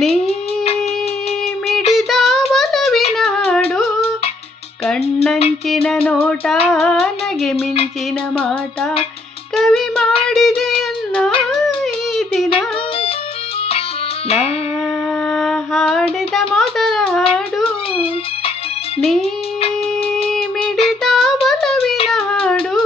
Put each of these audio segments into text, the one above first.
ನೀ ಮಿಡಿದ ಒಲವಿನ ಹಾಡು, ಕಣ್ಣಂಚಿನ ನೋಟ, ನಗೆ ಮಿಂಚಿನ ಮಾಟ, ಕವಿ ಮಾಡಿದೆಯನ್ನ ಈ ದಿನ. ನಾ ಹಾಡಿದ ಮೊದಲ ಹಾಡು, ನೀ ಮಿಡಿದ ಒಲವಿನ ಹಾಡು.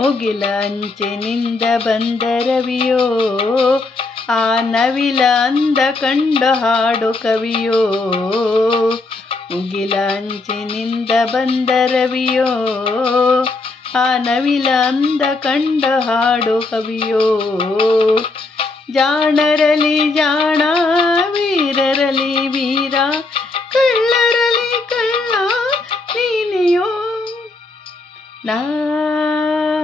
ಮುಗಿಲ ಅಂಚಿನಿಂದ ಬಂದ ರವಿಯೋ, ಆ ನವಿಲ ಅಂದ ಕಂಡ ಹಾಡು ಕವಿಯೋ. ಮುಗಿಲ ಅಂಚಿನಿಂದ ಬಂದ ರವಿಯೋ, ಆ ನವಿಲ ಅಂದ ಕಂಡ ಹಾಡು ಕವಿಯೋ. ಜಾಣರಲಿ ಜಾಣ, ವೀರರಲಿ ವೀರ, ಕಳ್ಳರಲಿ ಕಳ್ಳ ನೀನೆಯೋ. ನಾ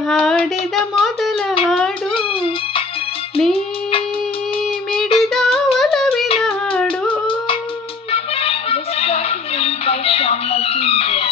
ಹಾಡಿದ ಮೊದಲ ಹಾಡು, ನೀ ಮಿಡಿದ ಒಲವಿನ ಹಾಡು. This song is written by Shyam Multimedia.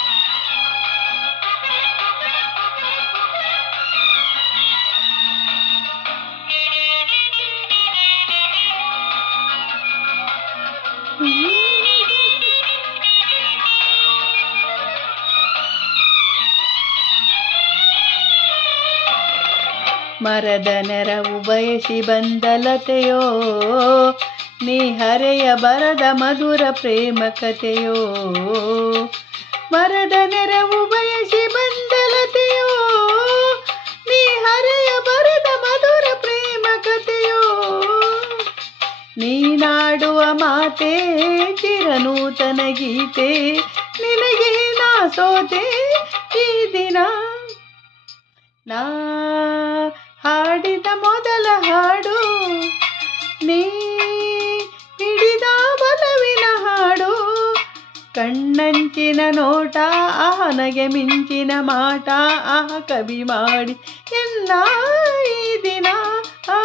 ಮರದ ನೆರವು ಬಯಸಿ ಬಂದ ಲತೆಯೋ, ನೀ ಹರೆಯ ಬರದ ಮಧುರ ಪ್ರೇಮ ಕಥೆಯೋ. ಮರದ ನೆರವು ಬಯಸಿ ಬಂದ ಲತೆಯೋ, ನೀ ಹರೆಯ ಬರದ ಮಧುರ ಪ್ರೇಮ ಕಥೆಯೋ. ನೀನಾಡುವ ಮಾತೆ ಚಿರನೂತನ ಗೀತೆ, ನಿನಗೆ ನಾ ಸೋತೆ ಈ ದಿನ. ನಾ ಹಾಡಿದ ಮೊದಲ ಹಾಡು, ನೀ ಹಿಡಿದ ಒಲವಿನ ಹಾಡು, ಕಣ್ಣಂಚಿನ ನೋಟ, ಆಹ ನಗೆ ಮಿಂಚಿನ ಮಾಟ, ಆಹ ಕವಿ ಮಾಡಿ ಎಲ್ಲ ಈ ದಿನ. ಆ